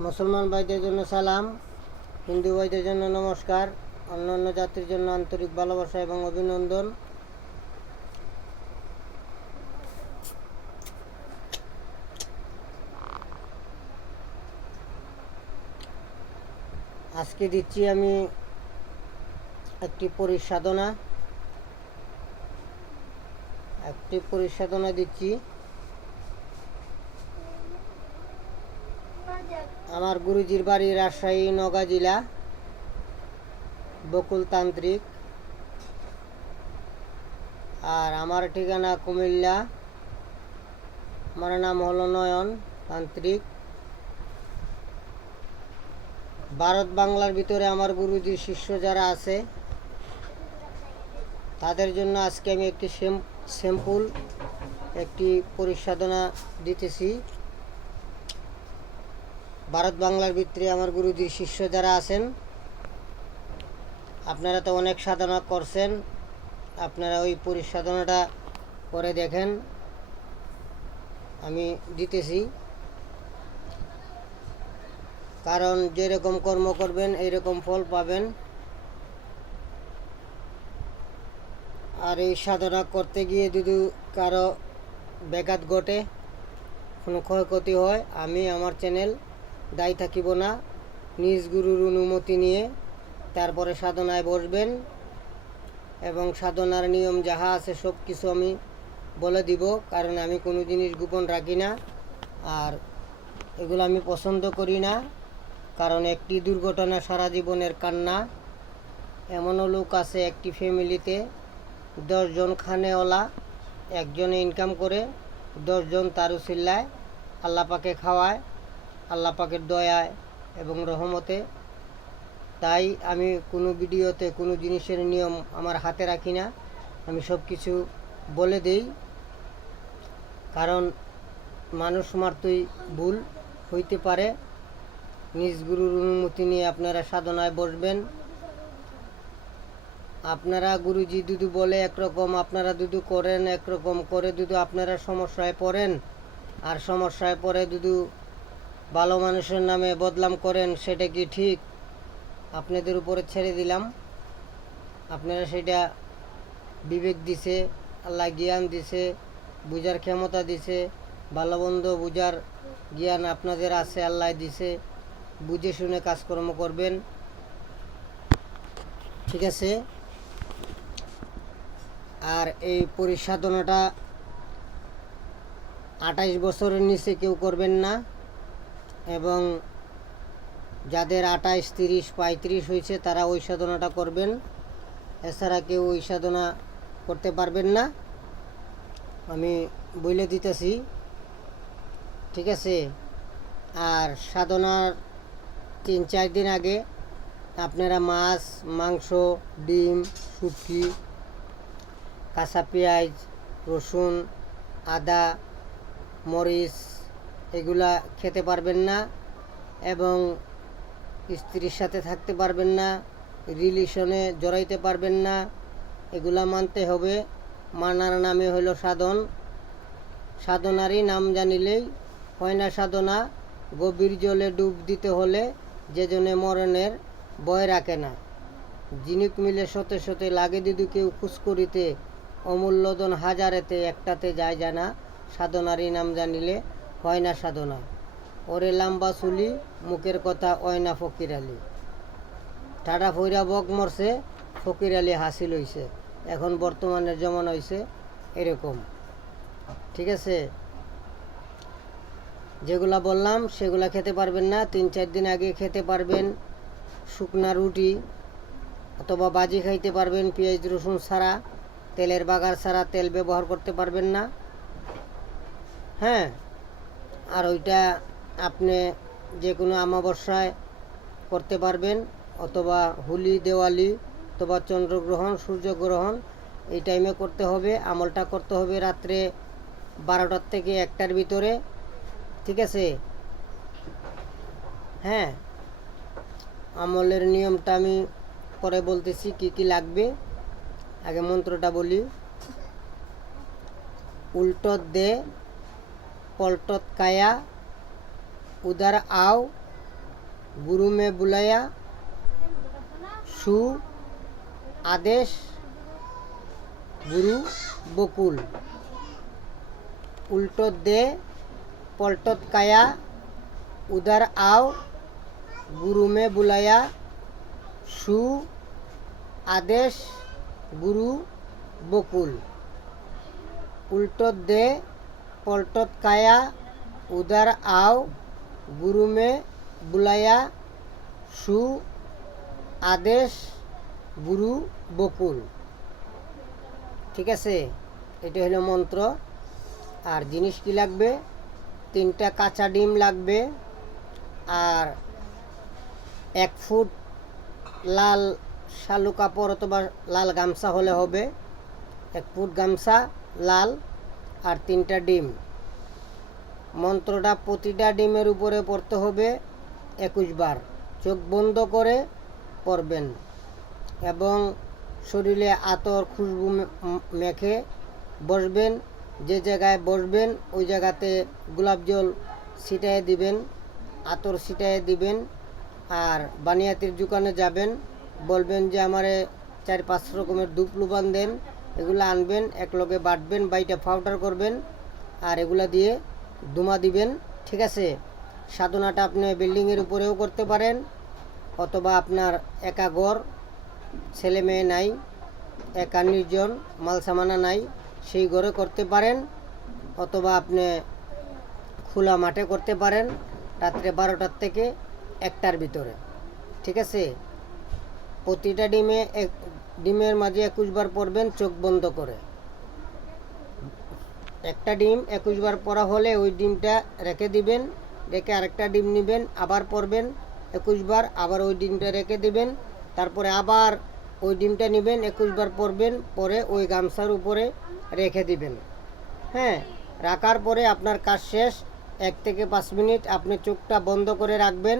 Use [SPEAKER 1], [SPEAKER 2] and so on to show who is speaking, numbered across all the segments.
[SPEAKER 1] মুসলমান ভাইদের জন্য সালাম, হিন্দু ভাইদের জন্য নমস্কার অন্যান্য জাতির জন্য আন্তরিক ভালোবাসা এবং অভিনন্দন। আজকে দিচ্ছি আমি একটি পরিসাধনা। একটি পরিসাধনা দিচ্ছি। আমার গুরুজির বাড়ি রাজশাহী, নগা জেলা বকুল তান্ত্রিক আর আমার ঠিকানা কুমিল্লা, আমার নাম হলো নয়ন তান্ত্রিক। ভারত বাংলার ভিতরে আমার গুরুজির শিষ্য যারা আছে, তাদের জন্য আজকে আমি একটি স্যাম্পুল একটি পরিসাধনা দিতেছি। ভারত বাংলার ভিতরে আমার গুরুজির শিষ্য যারা আছেন, আপনারা তো অনেক সাধনা করছেন, আপনারা ওই পরিসাধনাটা করে দেখেন। আমি দিতেছি। কারণ যেরকম কর্ম করবেন এইরকম ফল পাবেন। আর এই সাধনা করতে গিয়ে যদি কারও ব্যাঘাত ঘটে, কোনো ক্ষয়ক্ষতি হয়, আমি আমার চ্যানেল দায়ী থাকিব না। নিজ গুরুর অনুমতি নিয়ে তারপরে সাধনায় বসবেন এবং সাধনার নিয়ম যাহা আছে সব কিছু আমি বলে দিব, কারণ আমি কোনো জিনিস গোপন রাখি না আর এগুলো আমি পছন্দ করি না, কারণ একটি দুর্ঘটনা সারা জীবনের কান্না। এমনও লোক আছে একটি ফ্যামিলিতে, দশজন খানেওয়ালা, একজনে ইনকাম করে, দশজন তারু চিল্লায়, আল্লাহ পাকে খাওয়ায়। আল্লাহ পাকের দয়ায় এবং রহমতে। তাই আমি কোনো ভিডিওতে, কোনো জিনিসের নিয়ম আমার হাতে রাখি না। আমি সব কিছু বলে দেই। কারণ মানুষ মারতই ভুল হইতে পারে। নিজ গুরুর অনুমতি নিয়ে আপনারা সাধনায় বসবেন। আপনারা গুরুজি দুদু বলে একরকম, আপনারা দুদু করেন একরকম, করে দুদু আপনারা সমস্যায় পড়েন। আর সমস্যায় পড়ে দুদু ভালো মানুষের নামে বদলাম করেন, সেটা কি ঠিক? আপনাদের উপরে ছেড়ে দিলাম। আপনারা সেটা বিবেক দিছে, আল্লাহ জ্ঞান দিছে, বুঝার ক্ষমতা দিছে, ভালো মন্দ বুঝার জ্ঞান আপনাদের আছে, আল্লাহ দিছে। বুঝে শুনে কাজকর্ম করবেন। ঠিক আছে? আর এই পরিসাধনাটা আঠাইশ বছরের নিচে কেউ করবেন না। এবং যাদের আঠাইশ তিরিশ, পঁয়ত্রিশ হয়েছে, তারা ওই সাধনাটা করবেন। এছাড়া কেউ ওই সাধনা করতে পারবেন না। আমি বলে দিতেছি। ঠিক আছে? আর সাধনার তিন, চার দিন আগে আপনারা মাছ, মাংস, ডিম, শুটকি, কাঁচা পেঁয়াজ, রসুন, আদা, মরিচ এগুলা খেতে পারবেন না এবং স্ত্রীর সাথে থাকতে পারবেন না, রিলেশনে জড়াইতে পারবেন না, এগুলা মানতে হবে। মানার নামে হইল সাধন। সাধনারই নাম জানিলেই হয় না সাধনা। গভীর জলে ডুব দিতে হলে যে জনে মরণের বয় রাখে না। জিনিক মিলে সতে সতে লাগে দিদু কেউ খুশ করিতে অমূল্যদন হাজারেতে একটাতে যায় জানা সাধনারই নাম জানিলে হয় না সাধনা। ওরে লাম্বা চুলি, মুখের কথা অয়না ফকির আলী। টাটা ফৈরা বক মরছে, ফকির আলী হাসি হইছে এখন বর্তমানের জমান হয়েছে এরকম। ঠিক আছে? যেগুলা বললাম, সেগুলা খেতে পারবেন না। তিন চার দিন আগে খেতে পারবেন শুকনা রুটি অথবা বাজি খাইতে পারবেন পেঁয়াজ, রসুন ছাড়া। তেলের বাগার ছাড়া তেল ব্যবহার করতে পারবেন না। হ্যাঁ? আর ওইটা আপনি যে কোনো অমাবস্যায় করতে পারবেন, অথবা হোলি, দেওয়ালি, অথবা চন্দ্রগ্রহণ, সূর্যগ্রহণ, এই টাইমে করতে হবে। আমলটা করতে হবে রাত্রে বারোটার থেকে একটার ভিতরে। ঠিক আছে? হ্যাঁ? আমলের নিয়মটা আমি পরে বলতেছি, কি কি লাগবে? আগে মন্ত্রটা বলি। উল্টো দে पलटत काया, उधर आओ, गुरु में बुलाया सु आदेश, गुरु, बकुल। उल्टो दे, पलटत काया, उधर आओ, गुरु में बुलाया सु आदेश, गुरु, बकुल। उल्टो दे পল্টত কায়া, উদার আও গুরুমে বুলায়া, সু, আদেশ গুরু বকুল। ঠিক আছে? এটা হলো মন্ত্র। আর জিনিস কি লাগবে? তিনটা কাঁচা ডিম লাগবে। আর এক ফুট লাল শালু কাপড় অথবা লাল গামছা হলে হবে। এক ফুট গামছা লাল আর তিনটা ডিম। মন্ত্রটা প্রতিটা ডিমের উপরে পড়তে হবে একুশ বার। চোখ বন্ধ করে পরবেন এবং শরীরে আতর, খুশবু মেখে বসবেন। যে জায়গায় বসবেন, ওই জায়গাতে গোলাপ জল ছিটায় দিবেন, আতর ছিটায় দিবেন আর বানিয়াতির দোকানে যাবেন। বলবেন যে আমারে চার পাঁচ রকমের ধূপ লুবান দেন এগুলো আনবেন এক লগে বাটবেন, বাইটা পাউডার করবেন আর এগুলা দিয়ে দুমা দিবেন, ঠিক আছে? সাধনাটা আপনি বিল্ডিংয়ের উপরেও করতে পারেন, অথবা আপনার একা ঘর, ছেলে মেয়ে নাই, একা নির্জন মাল সামানা নাই, সেই ঘরে করতে পারেন, অথবা আপনি খোলা মাঠে করতে পারেন, রাত্রে বারোটার থেকে একটার ভিতরে, ঠিক আছে? প্রতিটা ডিমে এক ডিমের মাঝে একুশ বার পড়বেন, চোখ বন্ধ করে। একটা ডিম একুশ বার পরা হলে ওই ডিমটা রেখে দিবেন, রেখে আরেকটা ডিম নেবেন, আবার পরবেন একুশ বার আবার ওই ডিমটা রেখে দিবেন, তারপরে আবার ওই ডিমটা নেবেন, একুশ বার পরবেন পরে ওই গামছার উপরে রেখে দিবেন। হ্যাঁ রাখার পরে আপনার কাজ শেষ, এক থেকে পাঁচ মিনিট আপনি চোখটা বন্ধ করে রাখবেন।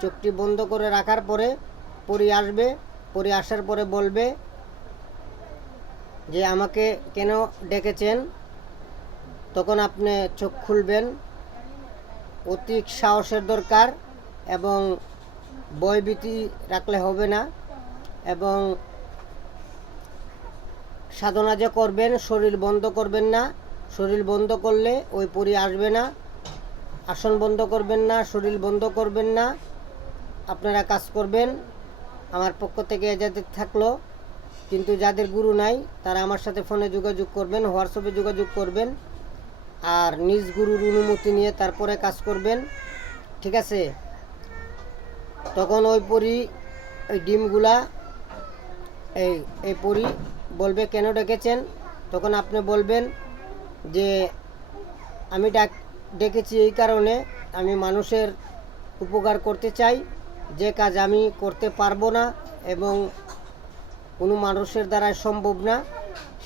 [SPEAKER 1] চোখটি বন্ধ করে রাখার পরে পরি আসবে পরি আসার পরে বলবে যে আমাকে কেন ডেকেছেন? তখন আপনি চোখ খুলবেন। অতি সাহসের দরকার এবং বয়ভীতি রাখলে হবে না এবং সাধনা যে করবেন, শরীর বন্ধ করবেন না। শরীর বন্ধ করলে ওই পরি আসবে না। আসন বন্ধ করবেন না, শরীর বন্ধ করবেন না। আপনারা কাজ করবেন। আমার পক্ষ থেকে এজাজত থাকল, কিন্তু যাদের গুরু নাই, তারা আমার সাথে ফোনে যোগাযোগ করবেন, হোয়াটসঅ্যাপে যোগাযোগ করবেন, আর নিজ গুরুর অনুমতি নিয়ে তারপরে কাজ করবেন, ঠিক আছে? তখন ওই পরি, ওই ডিমগুলা, এই এই পরি বলবে, কেন ডেকেছেন? তখন আপনি বলবেন যে, আমি ডাক, ডেকেছি এই কারণে আমি মানুষের উপকার করতে চাই। যে কাজ আমি করতে পারব না এবং কোনো মানুষের দ্বারা সম্ভব না,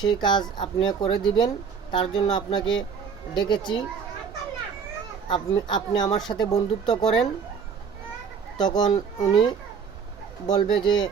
[SPEAKER 1] সেই কাজ আপনি করে দিবেন। তার জন্য আপনাকে ডেকেছি। আপনি আপনি আমার সাথে বন্ধুত্ব করেন। তখন উনি বলবে যে,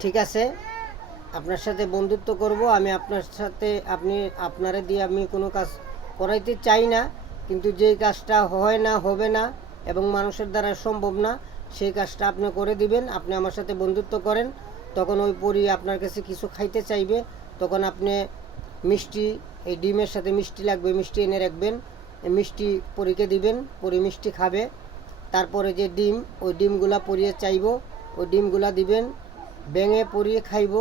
[SPEAKER 1] ঠিক আছে, আপনার সাথে বন্ধুত্ব করব। আমি আপনার সাথে, আপনি, আপনারে দিয়ে আমি কোনো কাজ করাইতে চাই না। কিন্তু যেই কাজটা হয় না, হবে না এবং মানুষের দ্বারা সম্ভব না, সেই কাজটা আপনি করে দিবেন, আপনি আমার সাথে বন্ধুত্ব করেন, তখন ওই পরি আপনার কাছে কিছু খাইতে চাইবে, তখন আপনি মিষ্টি, এই ডিমের সাথে মিষ্টি লাগবে, মিষ্টি এনে রাখবেন, মিষ্টি পরীকে দিবেন, পরি মিষ্টি খাবে, তারপরে যে ডিম, ওই ডিমগুলা পরিয়ে চাইব, ওই ডিমগুলা দিবেন ব্যাঙে পরিয়ে খাইব,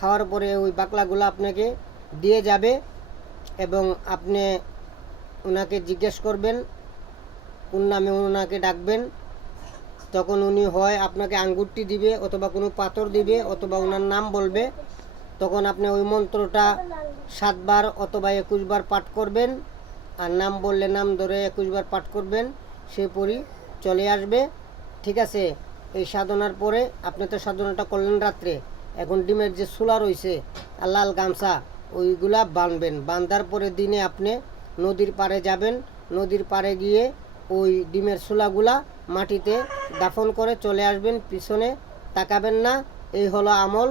[SPEAKER 1] খাওয়ার পরে ওই বাকলাগুলো আপনাকে দিয়ে যাবে এবং আপনি ওনাকে জিজ্ঞেস করবেন কোন নামে ওনাকে ডাকবেন, তখন উনি হয় আপনাকে আঙ্গুরটি দিবে অথবা কোনো পাথর দিবে অথবা ওনার নাম বলবে, তখন আপনি ওই মন্ত্রটা সাতবার অথবা একুশবার পাঠ করবেন, আর নাম বললে নাম ধরে একুশবার পাঠ করবেন, সে পরি চলে আসবে। ঠিক আছে? এই সাধনার পরে আপনি তো সাধনাটা করলেন রাত্রে, এখন ডিমের যে সোলা রয়েছে, আর লাল গামছা, ওইগুলা বাঁধবেন বাঁধার পরে দিনে আপনি নদীর পাড়ে যাবেন, নদীর পাড়ে গিয়ে ওই ডিমের সোলাগুলা মাটিতে দাফন করে চলে আসবেন, পিছনে তাকাবেন না। এই হলো আমল।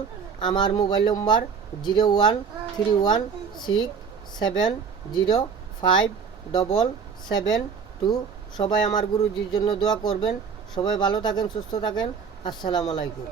[SPEAKER 1] আমার mobile number zero one three one six seven zero five double seven two. সবাই আমার গুরুজির জন্য দোয়া করবেন। সবাই ভালো থাকেন, সুস্থ থাকেন। আসসালামু আলাইকুম।